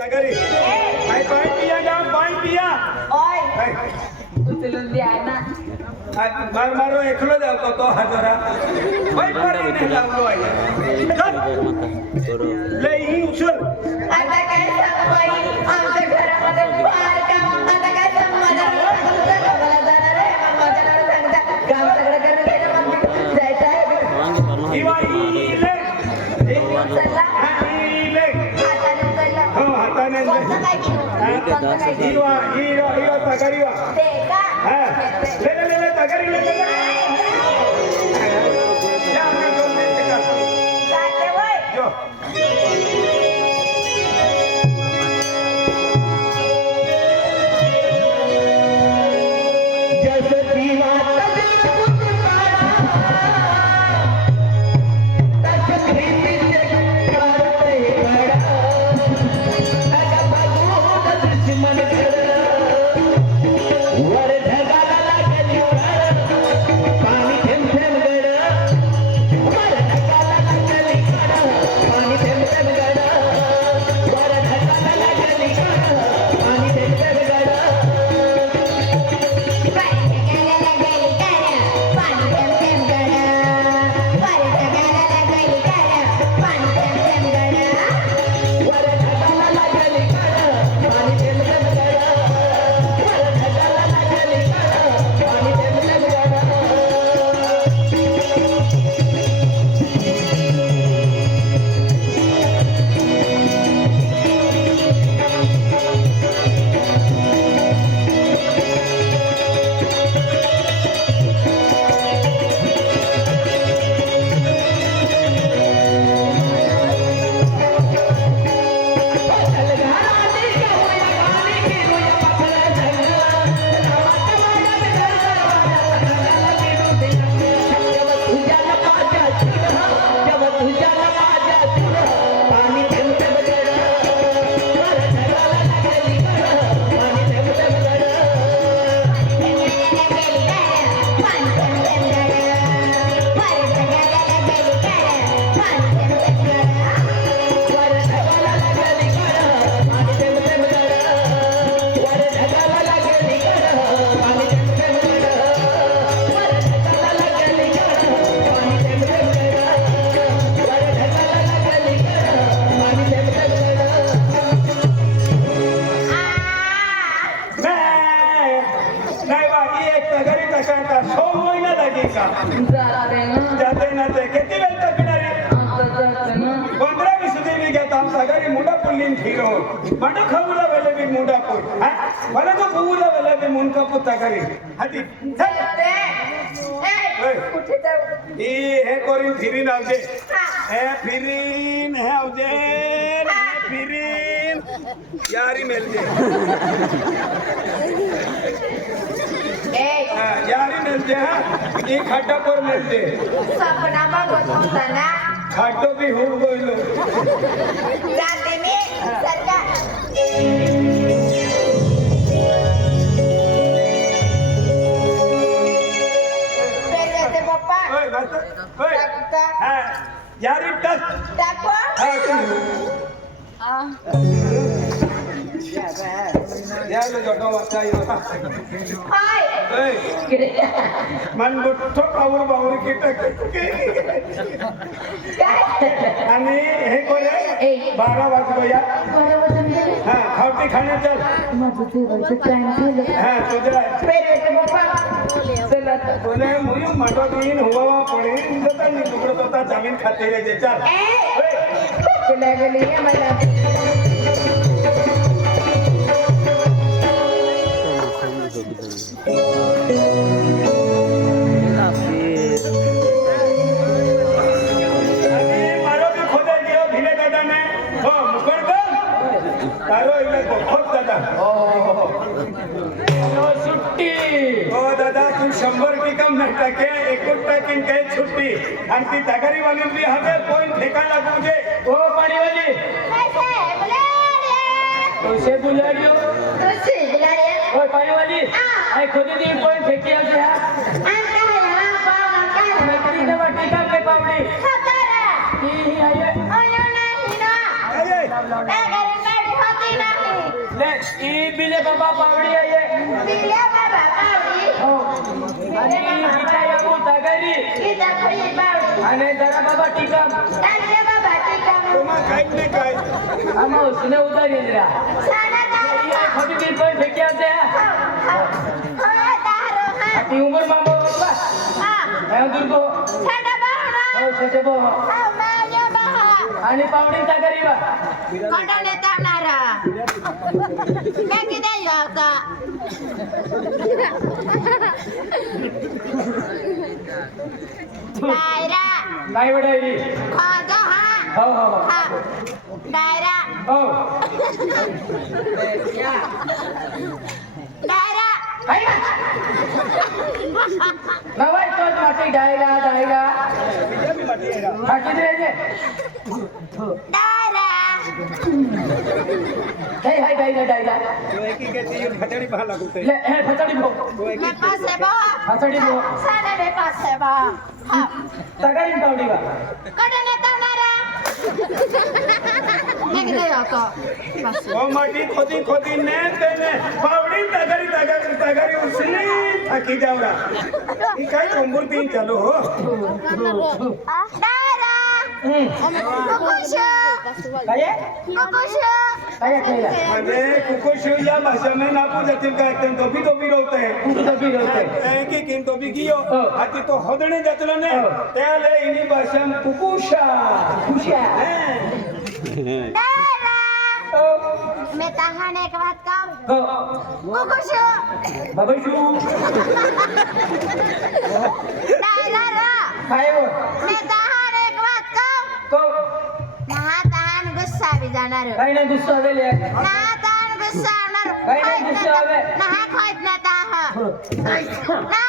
तगरी आई पाणी पिया जा पाणी पिया ओय उचलून द्या ना मार मारो एकलो जाव तो हजरा पाणी पाणी नाही लावलो आहे लई ही उचल आता काय सांगू बाई आमच्या घरामध्ये फार काम आता काय सांगू माझ्या गावाला जाणार आहे माझ्याकडे सांगता काम सगळं करून देणं मग जायचं आहे ही बाई ले उचलला ले हाताने उचलला हो हाताने कोणतं काय घेऊ कोणतं काय घेऊ ही तगरी वा ते का हां ले तगरी ले या मी दोन मिनिट का जाते वय जो जाते ना ते किती वेळ तकणार 15-20 दिन घेता सगळी मुंडा पुल्लीन फिरो मडो खवला वेले भी मुंडा पुल मला तो पुला वेले भी मुंडा पुत्ता करी हाती चल कुठे जाऊ हे कोरीन फिरीन आवजे हे फिरीन हे आवजे हे फिरीन यारी मिलजे यारी मिलते हैं ये खड्डा पर मिलते सपना बघत होता ना खड्डो भी हो गइलो जाते मी सरका पेरते पप्पा ओय बस ओय हां यारी टच टाको हां या लो जोटो वाचा यो हाय ओय मन गुठ्ठो कावर बावर की टक आणि हे कोले 12 वाजलो या हां खावटी खाणे चल हां तुझा पेरते पप्पा चला कोले मुई मटो दिन हुआ पड़ी जता नी टुकड़ो तता जमीन खाते रे जे चल ओय कुला गेली मला दादा तू 100 की कम नहीं टके 1 टकिन के छुट्टी आणि ती तगारी वाली भी हमें पॉइंट ठेका लागू जे ओ पाणी वाली कैसे बुला लियो ओ पाणी वाली आई खुद दी पॉइंट फेंकी आ गया मैत्री ने वाटी का पे पावड़ी ही आये अरे ई बिले बाबा पावडी आहे बिल्या बाबा पावडी हो आणि गीता याबू तगारी गीता फुली पावडी आणि जरा बाबा टिकम तांदे बाबा टिकम तुम्हाला काहीच नाही काय आम्हा उसने उतार येजरा साना ये खोटी बिल पण फेकी आते हो तारो हा ती उमर मामो बाबा हा हे दुर्गो छाडा बावडा हो सचे बो हा माया बाहा आणि पावडी तगारी बा कोणा नेता नारा मैं किदे जाता दायरा काय वडाई खाजा हा हो हो हो हा दायरा हो दायरा काय नवाई तोच माटी डायरा डायरा फाटी दे जे दायरा हे हाय डायरा डायरा तो एक ही कहती है फटड़ी पहा लागते ले हे फतडी बो मैं पासे बा फतडी बो साने में पासे बा हा तगारी पावडी बा कोणा नेता नारा मैं किदे जाता बस वो माटी खोदी खोदी ने तेने पावड़ी तगारी उसने थकी जावरा ये काय कंबूर तीन चालू हो दायरा कुकुश काय कुकुश काय केला म्हणजे कुकुशू या भाषा में ना पूछते का एकदम तो भी रोते हैं तू तर बी होते की किन तो भी गियो आती तो होदणे जातलो ने त्याले इनी भाषा में कुकुशा खुशिया दायरा मैं तहान एक बात कहूं हो कुकुश बाबा शू दायरा रा काय हो मैं तहान एक बात कहूं को ना तहान गुस्सा भी जाणार काय नाही गुस्सा आले ना तहान गुस्सा जाणार काय नाही गुस्सा आले ना खोट ना ताह ना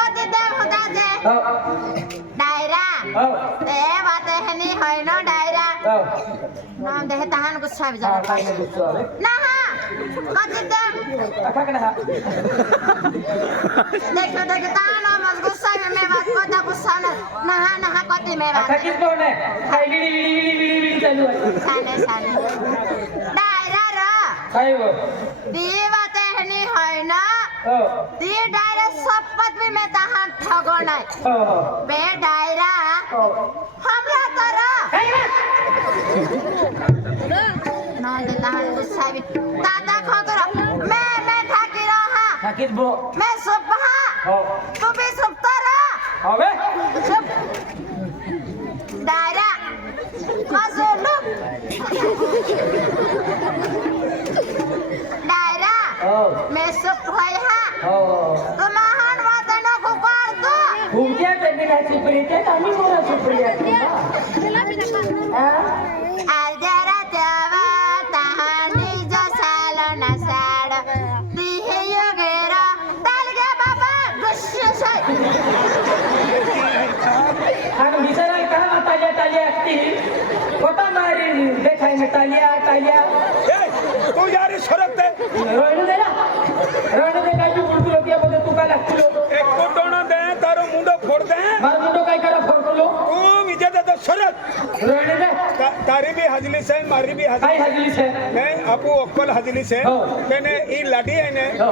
कति देव होता जे हो दायरा हो ते बात है नहीं है नो दायरा हो नाम दे तहान गुस्सा भी काय जाणार नाही गुस्सा आले ना कति देव आता कना देखो देखो तहान मत गुस्सा में बात कोता गुस्सा ना कति में आता बात किस कोण आहे काय विडी चालू आहे साने साने दायरा रा काय हो दी बात है नहीं है ना हो दी दायरा शपथ भी मैं तहान ठगो नहीं हो हो बे दायरा हो हमला करो काय बा ना दे तहान गुस्सा भी दादा खो करो मैं ठाकी रहा थाकीत बो मैं सुबह हो तू भी सुबता रहा हवे चुप दायरा मसलू दायरा हो मैं सुप होय हा हो तुम महान वादनो को पार दो घुमत्या त्यांनी काय सुप्रिया आम्ही कोणा सुप्रिया अर्धरा देवा तहानी जो सालो ना साड दिहे योगेरा तालगे बाबा गुस्से से आणि मिसराल का तालिया तालिया असती कोटा मारी देखाय में तालिया तू यार सरकते रोहिणी दे काय बोलतो होती बोलतो तू काय लागतो एक कोटोना दे तारो मुंडो फोड़ दे मार मुंडो काय करा फरकलो तू विजय दादा सरक रोहिणी दे तारी भी हाजली से मारी भी काय हाजली हाजली छे मैं आपू अक्कल हाजली से हो. मैंने ई लाडी है ने हो.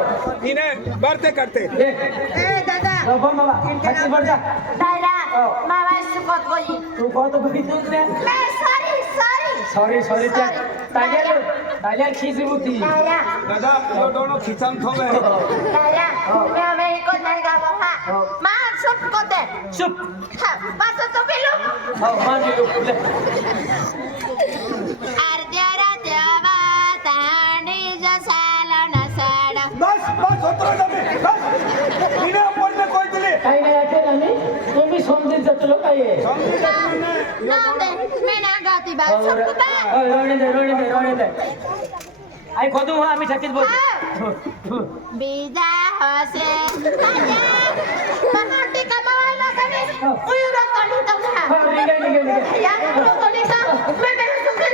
इने बारते करते दे ए दादा बाबा खाची बर जा दायरा हो. मामा सुकत गई तू कौन तो बघितलंच नाही मैं सॉरी सॉरी तालिया खीसी होती दायरा दादा यो दोनों खिचम थोबे दायरा मैं हमें को नहीं गा बाबा हो. मां सुप को दे चुप हां बस तो बिलू हो मान लो ले अर्धरा देवा तांडी जो सालो ना साड बस होतो दमे बस इने ऊपर में कोई दिले काय नाही ऐकत आम्ही तुम्ही समजून जातलो काय समझी जाने नाम दे मैं ना गाती बात सुप बा रोहिणी दे आई खोदू हा आम्ही थकीत बोल बिदा होसे मनाटी कमावायला कमी उयुरा कमी तो खा हा निघे या कोणी का मैं सुखत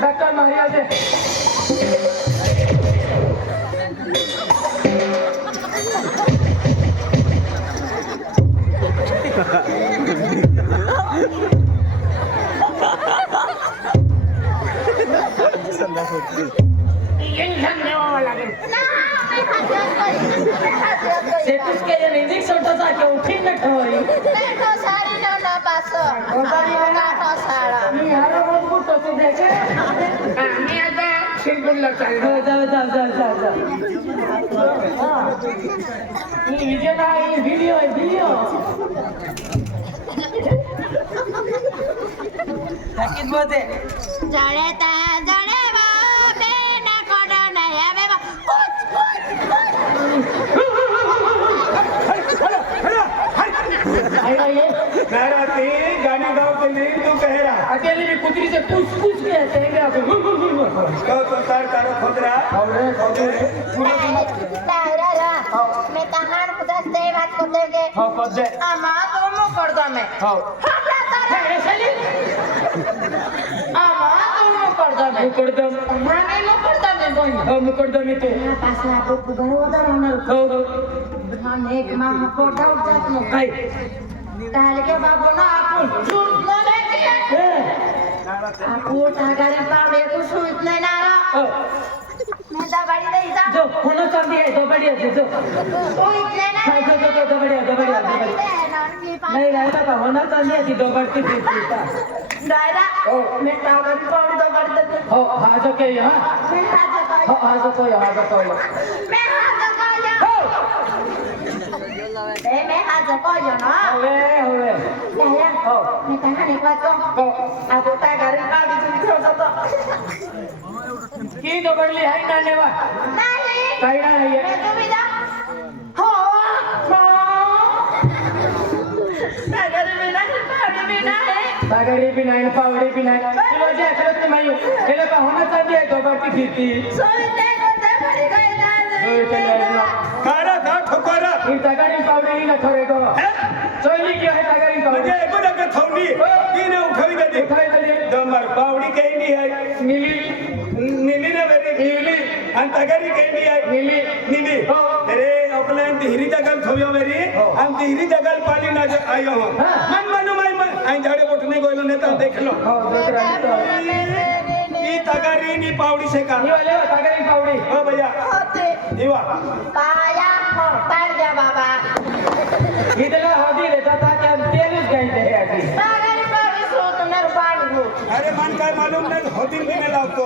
डॉक्टर मारिया दे इंजेक्शन द्यावं लागेल नाही, मी हात नाही. सेटूस केलं इंजेक्शन तर जाके उठीन ना ठेवाई देखो सारी नवना पासो. गाठो साळा. मी ह्याला रोज कुठं तू देखे मी आता शिरपूरला चाललो. जा ही विजय नाही व्हिडिओ आहे व्हिडिओ हाकीत बोलते जळे ता जळे बाबे ना कोडा ना यावे बा. कुच कुच. नारा ती गाणी गावते नाही तू कहेरा अकेले मी कुत्री से कुछ कुछ के कहेंगे आप तो तार तारो खोदरा मैं तहान खुदा से बात करते के हां कर दे आमा तो मो कर दो मैं हां हमरा तारे ऐसे आमा तो मो कर दो मैं मुकदम माने मो कर दो मैं बोल हां मुकदम तो पास आपको पुगार होता रहना हो हम एक मां को डाउट जात मो काय ताले के बाबू ना आपण झूठ न लेके आपू टागारे पावडे को सुत नाही ना हो मैं दबाड़ी दे जा जो होना चांदी है तो बढ़िया से जो तो इतने ना जो बढ़िया नहीं रहता का होना चांदी है तो बढ़ती थी दादा मैं टागारे पावडे तो बढ़ते हो हाँ जो के यहाँ मैं हाथ हो हाँ जो तो यहाँ जो तो मैं हाथ को हो मैं हाथ को यो ना होवे दादा हो मैं कहां नहीं बात हो आपू टागारे पावडे जो थोड़ा सा की तो बढ़ली है ना नेवा नहीं काही नाही मैं आहे तो भी जा हो टागारे में नहीं पावडे में नहीं सागरी भी नाही पावडी भी नाही तुला जे ऐकलं ते माहिती हे लोक होना चांदी आहे तो बढ़ती फिरती सोईते कोते पड़ी गई ना होय ते नाही कारा का ठोकरा ही सागरी पावडी ना ठरे तो चोली की है सागरी म्हणजे पावडी एकूण एक थोडी तीने उठवी दे उठाई दे दमर पावडी केंडी आहे नीली नीली ने वेरी नीली आणि तगारी केंडी आहे नीली नीली हो. अरे अपने तिहरी जगल थोयो मेरी हो. हम तिहरी जगल पाली ना आयो हो हाँ. मन मनु माई आई झाडे पोटने गोयलो ने तो देख लो हो दूसरा तो ई तगारी नी पावडी से का ही वाले सागरी पावडी हो भैया होते इवा पाया हो पार जा बाबा इधर हदी रहता था कि हम तेलुस गए थे अभी सागरी पावडी सोत नर पाडू अरे मन काय मालूम नहीं होती भी नहीं लावतो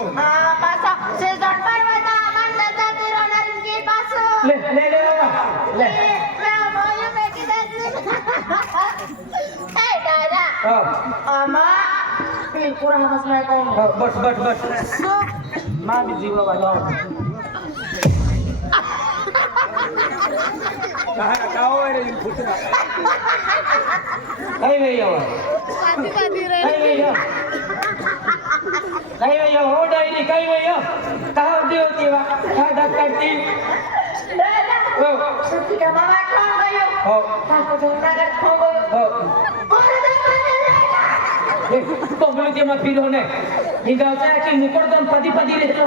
पासा से झटपट बता मन दादा तेरा नर के पास ले बाबा ले मैं बोलूं मैं किधर ए दादा हो अम्मा बिल्कुल हम उसमें कौन हो बस मां भी जीवा वाला कहा काओ रे इन फुटना कहीं नहीं हो काफी बादी रे कहीं नहीं हो डायरी कहीं नहीं हो कहाँ होती वा कहाँ डक करती दादा हो छुट्टी का मामा कौन गयो हो काको जोना का खोगो हो बोले बबलू के मत फिर होने हिंगावचा की मुकरदम पदी रहतो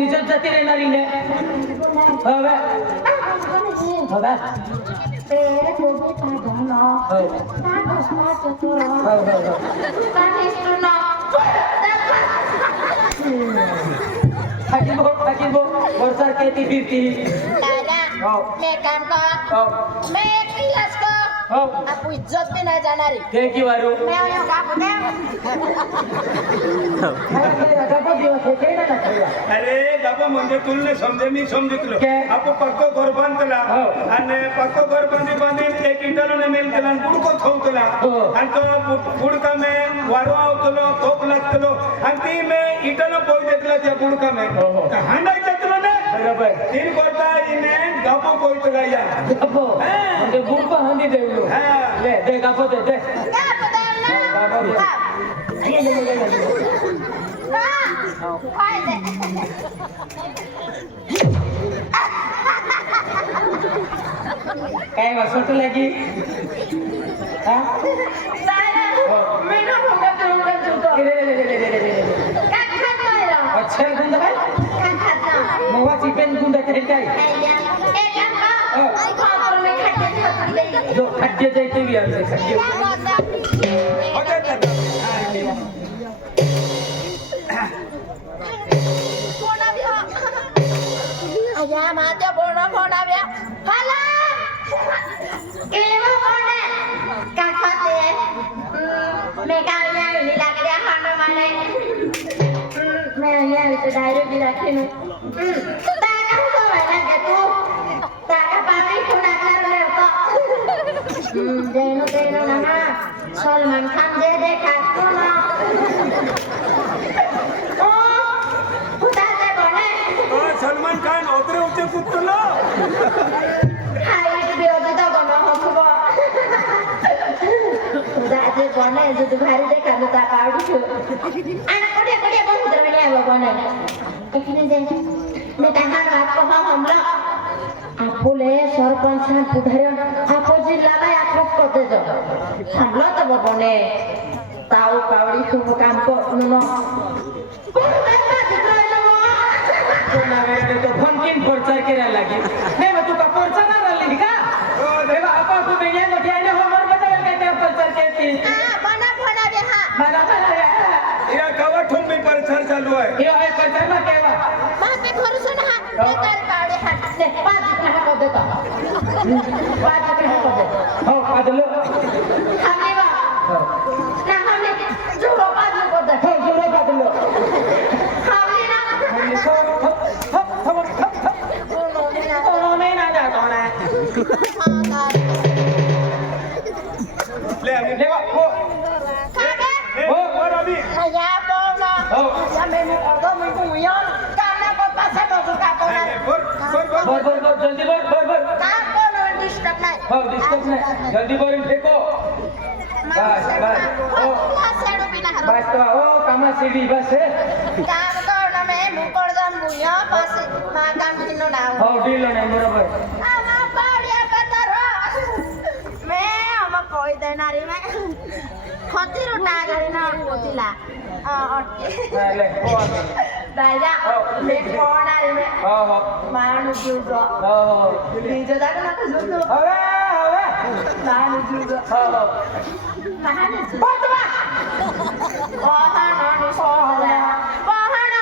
इज्जत जाती रहणारी ने हवे हवे पेड़ गोभी पागना हो कागसमा चतुरा हो कानिस्टुना हाकिबो वर्षा कहती फिरती दादा हो मैं काम का हो मैं एक क्लास का हो आपको इज्जत भी नहीं जाना रे के की वारू मैं आयो का पता गप्पा दिवस हे काही ना खायला अरे बाबा म्हणजे तुला समजे मी समजतलो काय? आपण पक्को घर बांधला हो. आणि पक्को घर बांधी एक इंटरने मेल केला आणि बुडको ठेवतला हो. आणि तो बुडका मे वारो आवतलो तोप लागतलो आणि ती मे इटनो पोय देतला त्या बुडका मे हो, हो. हांडाय देतलो ने बरोबर तीन करता इने गप्पो पोयतला या गप्पो म्हणजे बुक हंदी देवलो हा. ले दे गप्पो दे क्या पता बाबा दे. ना काय दे काय वासट लागी हा मैं ना होगा तो रे क्या खाता है रा अच्छा गुंड काय क्या खाता मवा चिकन गुंड करे काय एक का आई खातर में खाते जो खाद्य जायते भी आमचे खाद्य होते या माझ्या बोणा फोडाव्या हॅलो केव्हा बोणे का खाते मैं गावल्या वेळी लागल्या हाणं मारे मैं या विच डायरेक्ट राखी नु ताका सवय ना तू ताका पाणी खुणाकला रे जेनो तेनो ना सलमान खान जे देखा तो ना सलमान खान ओतरे उचे कुत्तलो हाईट भी होता तो बना होगा जाते बने जो तुम्हारे देखा तो ताकाड़ी छो आना कोड़े कोड़े बहुत दरमिया वो बने एकने जे मैं ताहार बात को हमला आपुले सरपंच पुधारे आपो जिल्ला में आपो कोते जो हमला तो बने ताऊ कावड़ी सब काम को नुनो तो फंकिन प्रचार करायला लागेल नाही मग तुका प्रचार राहिली का तेव्हा आपण तू मेल्या मोठी आणि होमर बदल काय त्या प्रचार करते बना फोडावे हा मला या गावात ठुंबी प्रचार चालू आहे हे आहे प्रचार ना केव्हा माते खरसून हा तर काढे हात ने पाच हा को देता पाच हा को देता हो पादलो हमें वा ना हमें जोरो पाच को देता हो जोरो पादलो हमें ना नाही ना जातो ना ले आम्ही देवा हो हो वर आम्ही या बोला या मेनू अर्धो मिनिट मुयन काना को पासे बसू का कोणा बर जल्दी बर का कोण डिस्टर्ब नाही हो डिस्टर्ब नाही जल्दी बर फेको बस हो सेडो बिना हरो बस तो हो कामा सीडी बस है काम कोण में मुकोड दम मुया पासे मा काम किनो ना हो डीलो नाही बरोबर आमा पाडिया पतरो मैं हम कोई देनारी में खतीरो टागरी ना कोतिला ले हो दादा मैं कोणारी में हो हो मानु जुगो हो बीजो दादा ना जुगो हवे मानु जुगो हो कहानी बोतवा बोहाना नो सोहला बोहाना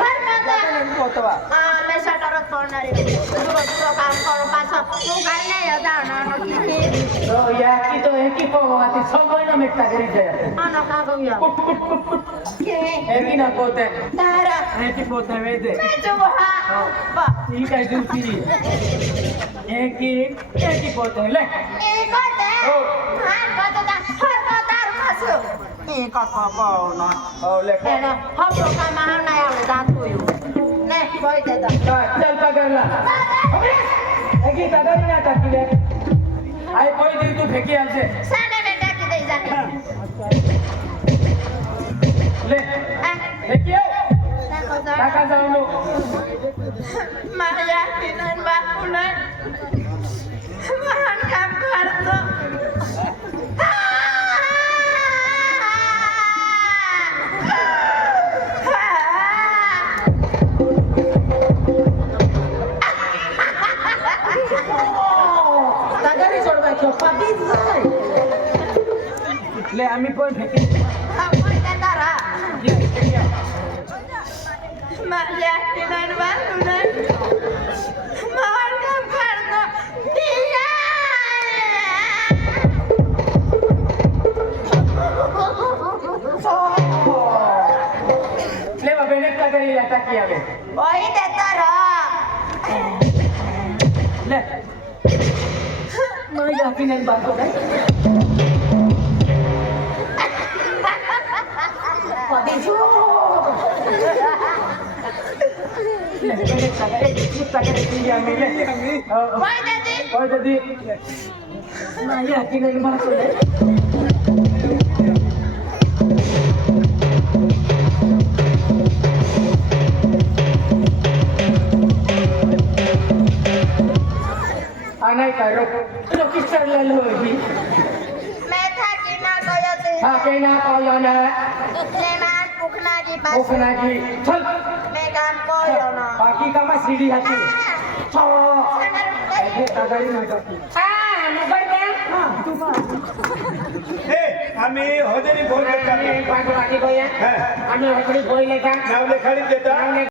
हर मत पोतवा मैं शटर कोणारी दुरो काम करो पाछो तू गाने या जाना न की तो या की पोवाती संबंध में टागरी जाय आनो का गया के एकी ना पोते तारा एकी पोते वेदे मैं जो हा बा ई काय दुसरी एकी पोते ले एक होते हां पता हर पतार मासु एक का पावना हो ले एना हम लोग का महाना या दान होयो ने कोई देता चल पकड़ला एकी टागरी ना टाकीले आई कोई दी तू फेकी आलसे साने में डाक दे जा ले फेकी आओ देखो जा टाका जाऊ नो माया किनन बापुना महान काम करतो टागरी सोडवायचो पाटीच नाही ले आम्ही पण फेकी आपण देता रा ये फेकी आओ माया किनन बापुना महान काम करतो दिया ले बाबेने टागरी ला टाकी आवे ओई देता रा ले मैं याकी नहीं बात हो गई पदी छो ले मैंने टागरी दी आमे ले ओई देती ओए दीदी मैं याकी नहीं बात हो गई आना का रो किस तरह लो ही मैं था कि ना गयो थे हा के ना कहो ना लेमान पुखना जी पास ओखना जी चल मैं काम करो ना बाकी का मैं सीढ़ी हाथी छो ये टागरी ना तो हां मोबाइल में हां तू बा ए आम्ही हजेरी भोग पाठ वाटी गोया हां आम्ही हकडी बोइले का नाव लेखाडीत देता